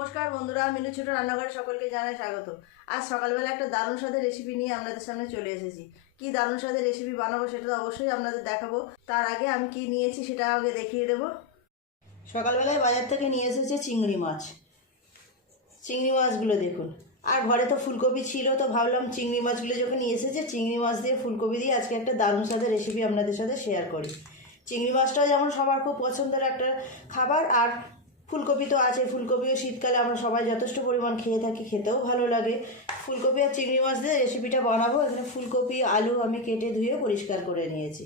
নমস্কার বন্ধুরা, মিনু ছোট রান্নাঘরে সকলকে জানাই স্বাগত। আজ সকালবেলা একটা দারুণ স্বাদের রেসিপি নিয়ে আপনাদের সামনে চলে এসেছি। কি দারুণ স্বাদের রেসিপি বানাবো সেটা তো অবশ্যই আপনাদের দেখাবো। তার আগে আমি কি নিয়েছি সেটা আগে দেখিয়ে দেবো। সকালবেলায় বাজার থেকে নিয়ে এসেছে চিংড়ি মাছ। চিংড়ি মাছগুলো দেখুন। আর ঘরে তো ফুলকপি ছিল, তো ভাবলাম চিংড়ি মাছগুলো যখন নিয়ে এসেছে, চিংড়ি মাছ দিয়ে ফুলকপি দিয়ে আজকে একটা দারুণ স্বাদের রেসিপি আপনাদের সাথে শেয়ার করি। চিংড়ি মাছটাও যেমন সবার খুব পছন্দের একটা খাবার, আর ফুলকপি তো আছে, ফুলকপিও শীতকালে আমরা সবাই যথেষ্ট পরিমাণ খেয়ে থাকি, খেতেও ভালো লাগে। ফুলকপি আর চিংড়ি মাছ দিয়ে রেসিপিটা বানাবো। এখানে ফুলকপি, আলু আমি কেটে ধুয়ে পরিষ্কার করে নিয়েছি।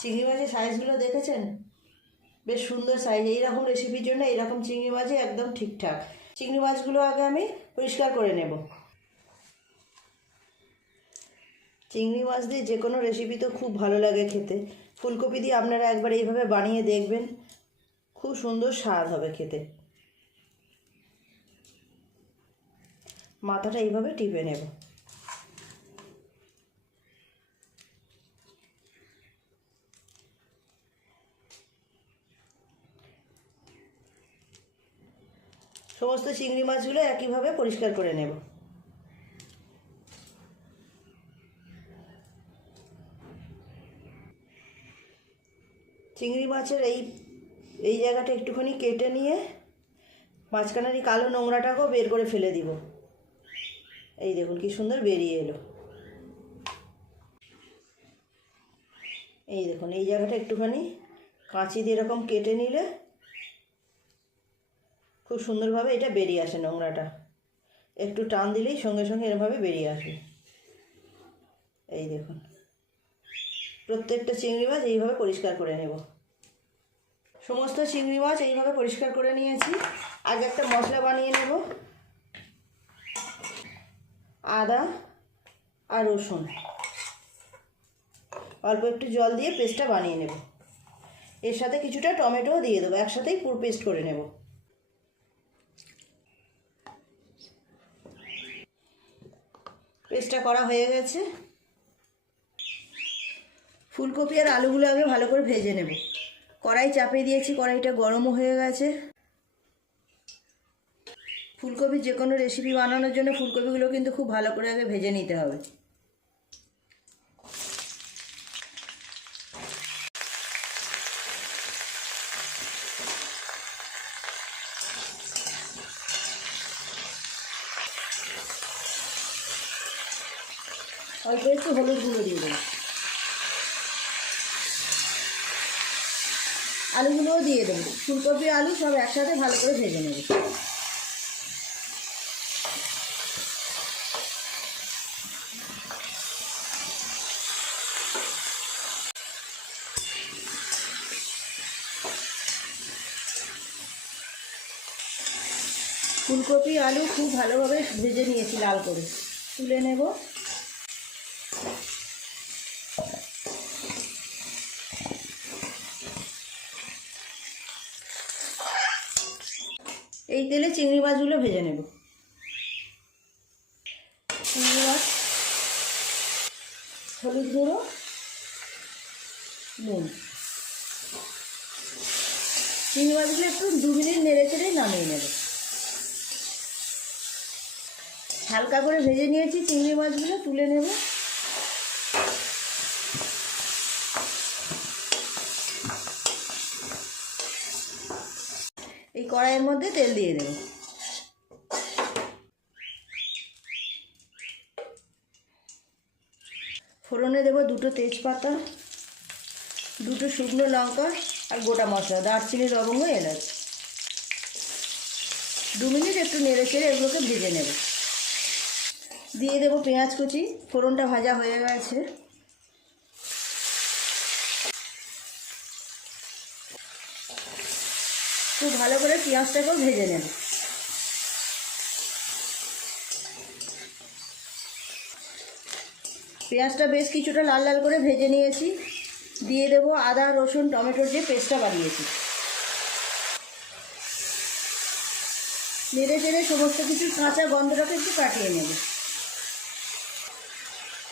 চিংড়ি মাছের সাইজগুলো দেখেছেন? বেশ সুন্দর সাইজ এইরকম রেসিপির জন্য এইরকম চিংড়ি মাছই একদম ঠিকঠাক। চিংড়ি মাছগুলো আগে আমি পরিষ্কার করে নেব। চিংড়ি মাছ দিয়ে যে কোনো রেসিপি তো খুব ভালো লাগে খেতে। ফুলকপি দিয়ে আপনারা একবার এইভাবে বানিয়ে দেখবেন। খুব সুন্দর স্বাদ হবে খেতে। মাথাটা এইভাবে টিপে নেব। সমস্ত চিংড়ি মাছগুলো একইভাবে পরিষ্কার করে নেব। চিংড়ি মাছের এই এই জায়গাটা একটুখানি কেটে নিয়ে মাঝখানের এই কালো নোংরাটাকেও বের করে ফেলে দিব। এই দেখুন কি সুন্দর বেরিয়ে এলো। এই দেখুন, এই জায়গাটা একটুখানি কাঁচি দিয়ে এরকম কেটে নিলে খুব সুন্দরভাবে এটা বেরিয়ে আসে নোংরাটা। একটু টান দিলেই সঙ্গে সঙ্গে এরভাবে বেরিয়ে আসবে এই দেখুন, প্রত্যেকটা চিংড়ি মাছ এইভাবে পরিষ্কার করে নেব। সমস্ত চিংড়ি মাছ এইভাবে পরিষ্কার করে নিয়েছি। আগে একটা মশলা বানিয়ে নেব। আদা আর রসুন। অল্প একটু জল দিয়ে পেস্টটা বানিয়ে নেব। এর সাথে কিছুটা টমেটোও দিয়ে দেবো। একসাথেই পুরো পেস্ট করে নেব। পেস্টটা করা হয়ে গেছে। ফুলকপি আর আলুগুলো আগে ভালো করে ভেজে নেব। কড়াই চাপিয়ে দিয়েছি, কড়াইটা গরমও হয়ে গেছে। ফুলকপি যে কোনো রেসিপি বানানোর জন্য ফুলকপিগুলো কিন্তু খুব ভালো করে আগে ভেজে নিতে হবে। অল্প একটু হলুদ গুঁড়ো দিয়ে দেবো। আলুগুলোও দিয়ে দেবো। ফুলকপি, আলু সব একসাথে ভালো করে ভেজে নেব। ফুলকপি, আলু খুব ভালোভাবে ভেজে নিয়েছি লাল করে। তুলে নেব। এই তেলে চিংড়ি মাছগুলো ভেজে নেব। চিংড়ি মাছ, হলুদ গুঁড়ো, নুন। চিংড়ি মাছগুলো একটু দু মিনিট নেড়ে চেড়ে নামিয়ে নেব। হালকা করে ভেজে নিয়েছি চিংড়ি মাছগুলো, তুলে নেব এই কড়াইয়ের মধ্যে তেল দিয়ে দেব। ফোড়নে দেবো দুটো তেজপাতা, দুটো শুকনো লঙ্কা আর গোটা মশলা, দারচিনি, লবঙ্গ, এলাচ। দু মিনিট একটু নেড়ে চেড়ে এগুলোকে ভেজে নেব। দিয়ে দেবো পেঁয়াজ কুচি, ফোড়নটা ভাজা হয়ে গেছে। খুব ভালো করে পেঁয়াজটাকেও ভেজে নেব। পেঁয়াজটা বেশ কিছুটা লাল লাল করে ভেজে নিয়েছি। দিয়ে দেবো আদা, রসুন, টমেটোর যে পেস্টটা বানিয়েছি। নেড়ে চেড়ে সমস্ত কিছু কাঁচা গন্ধটাকে একটু কাটিয়ে নেব।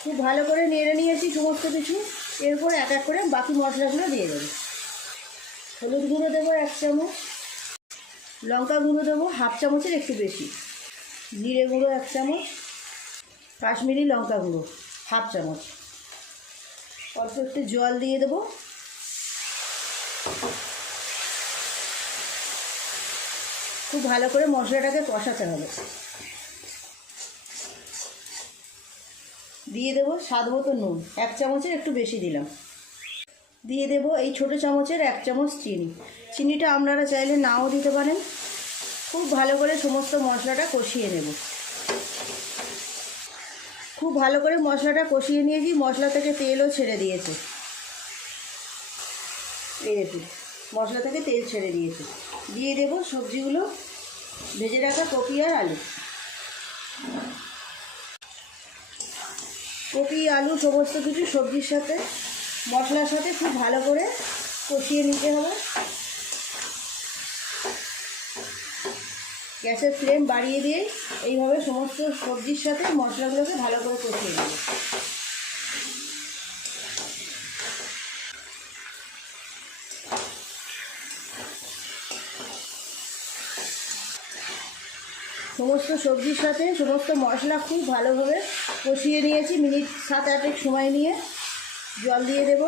খুব ভালো করে নেড়ে নিয়েছি সমস্ত কিছু। এরপর এক এক করে বাকি মশলাগুলো দিয়ে দেবো। হলুদ গুঁড়ো দেবো এক চামচ। লঙ্কা গুঁড়ো দেবো হাফ চামচের একটু বেশি। জিরে গুঁড়ো এক চামচ, কাশ্মীরি লঙ্কা গুঁড়ো হাফ চামচ। অল্প একটু জল দিয়ে দেবো। খুব ভালো করে মশলাটাকে কষাতে হবে। দিয়ে দেবো স্বাদ মতো নুন, এক চামচের একটু বেশি দিলাম। দিয়ে দেবো এই ছোটো চামচের এক চামচ চিনি। চিনিটা আপনারা চাইলে নাও দিতে পারেন। খুব ভালো করে সমস্ত মশলাটা কষিয়ে নেব। খুব ভালো করে মশলাটা কষিয়ে নিয়েছি মশলা থেকে তেলও ছেড়ে দিয়েছে। এই মশলা থেকে তেল ছেড়ে দিয়েছে। দিয়ে দেবো সবজিগুলো, ভেজে রাখা কপি আর আলু। কপি, আলু, সমস্ত কিছু সবজির সাথে মশলার সাথে খুব ভালো করে কষিয়ে নিতে হবে। গ্যাসের ফ্লেম বাড়িয়ে দিয়ে এইভাবে সমস্ত সবজির সাথে মশলাগুলোকে ভালো করে কষিয়ে নেব সমস্ত সবজির সাথে সমস্ত মশলা খুব ভালোভাবে কষিয়ে নিয়েছি, মিনিট সাত আটেক সময় নিয়ে। জল দিয়ে দেব।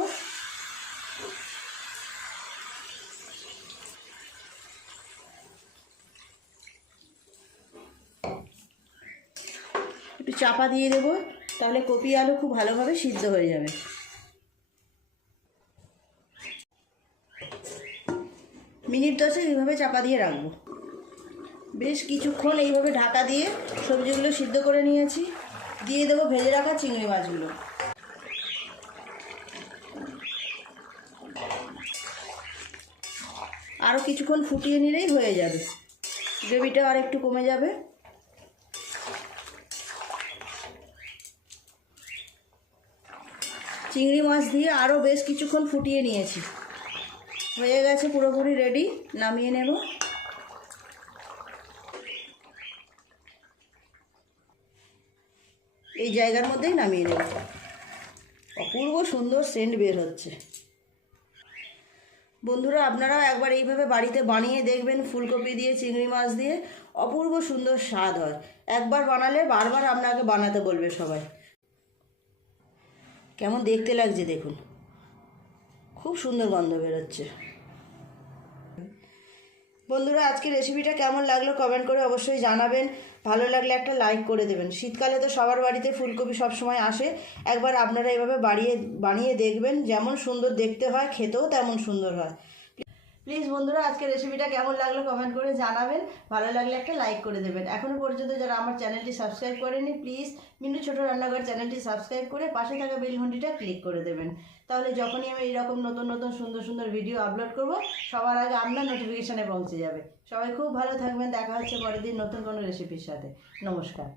একটু চাপা দিয়ে দেবো, তাহলে কপি আলু খুব ভালোভাবে সিদ্ধ হয়ে যাবে। মিনিট দশেক এইভাবে চাপা দিয়ে রাখব। বেশ কিছুক্ষণ এইভাবে ঢাকা দিয়ে সবজিগুলো সিদ্ধ করে নিয়েছি। দিয়ে দেবো ভেজে রাখা চিংড়ি মাছগুলো। আরও কিছুক্ষণ ফুটিয়ে নিলেই হয়ে যাবে। গ্রেভিটা আর একটু কমে যাবে। চিংড়ি মাছ দিয়ে আরও বেশ কিছুক্ষণ ফুটিয়ে নিয়েছি। হয়ে গেছে পুরোপুরি রেডি নামিয়ে নেব। এই জায়গার মধ্যেই নামিয়ে নেব। অপূর্ব সুন্দর সেন্ট বের হচ্ছে। বন্ধুরা, আপনারাও একবার এইভাবে বাড়িতে বানিয়ে দেখবেন ফুলকপি দিয়ে, চিংড়ি মাছ দিয়ে। অপূর্ব সুন্দর স্বাদ হয়। একবার বানালে বারবার আপনাকে বানাতে বলবে সবাই। কেমন দেখতে লাগছে দেখুন। খুব সুন্দর গন্ধ বেরোচ্ছে। বন্ধুরা আজকে রেসিপিটা কেমন লাগল কমেন্ট করে অবশ্যই জানাবেন। ভালো লাগলে একটা লাইক করে দেবেন। শীতকালে তো সবার বাড়িতে ফুলকপি সবসময় আসে। একবার আপনারা এভাবে বাড়িয়ে, বানিয়ে দেখবেন। যেমন সুন্দর দেখতে হয়, খেতেও তেমন সুন্দর হয়। প্লিজ বন্ধুরা আজকে রেসিপিটা কেমন লাগল কমেন্ট করে জানাবেন। ভালো লাগলে একটা লাইক করে দেবেন। এখনও পর্যন্ত যারা আমার চ্যানেলটি সাবস্ক্রাইব করেনি প্লিজ মিনু ছোটো রান্নাঘর চ্যানেলটি সাবস্ক্রাইব করে পাশে থাকা বেল ঘন্টিটা ক্লিক করে দেবেন। তাহলে যখনই আমি এইরকম নতুন নতুন, সুন্দর সুন্দর ভিডিও আপলোড করব, সবার আগে আপনার নোটিফিকেশানে পৌঁছে যাবে। সবাই খুব ভালো থাকবেন। দেখা হচ্ছে পরের দিন নতুন কোনো রেসিপির সাথে। নমস্কার।